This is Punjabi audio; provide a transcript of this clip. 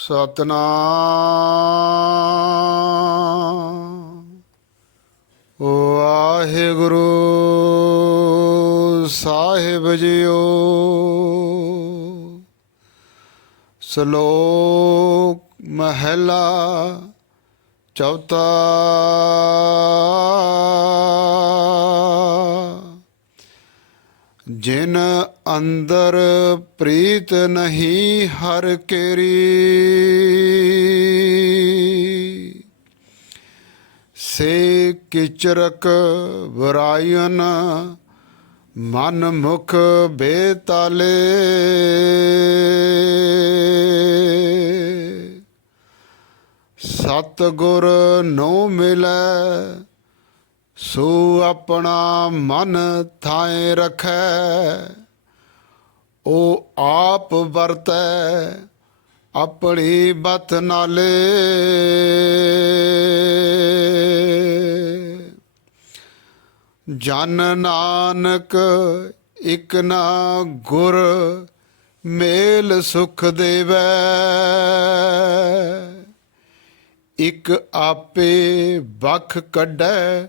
ਸਤਨਾਮ। ਵਾਹਿਗੁਰੂ ਸਾਹਿਬ ਜੀਓ। ਸ਼ਲੋਕ ਮਹਿਲਾ ਚੌਥਾ। ਜਿਨ ਅੰਦਰ ਪ੍ਰੀਤ ਨਹੀਂ ਹਰ ਕੇਰੀ, ਸੇ ਕਿਚਰਕ ਵਰਾਇਨ ਮਨ ਮੁਖ ਬੇਤਾਲੇ। ਸਤ ਗੁਰ ਨੋ ਮਿਲੈ ਸੋ ਆਪਣਾ ਮਨ ਥਾਏ ਰਖੈ ਉਹ ਆਪ ਵਰਤੈ ਆਪਣੀ ਬਤ ਨਾਲੇ। ਜਨ ਨਾਨਕ ਇਕ ਨਾ ਗੁਰ ਮੇਲ ਸੁਖ ਦੇਵੈ, ਇਕ ਆਪੇ ਬਖ ਕੱਢੈ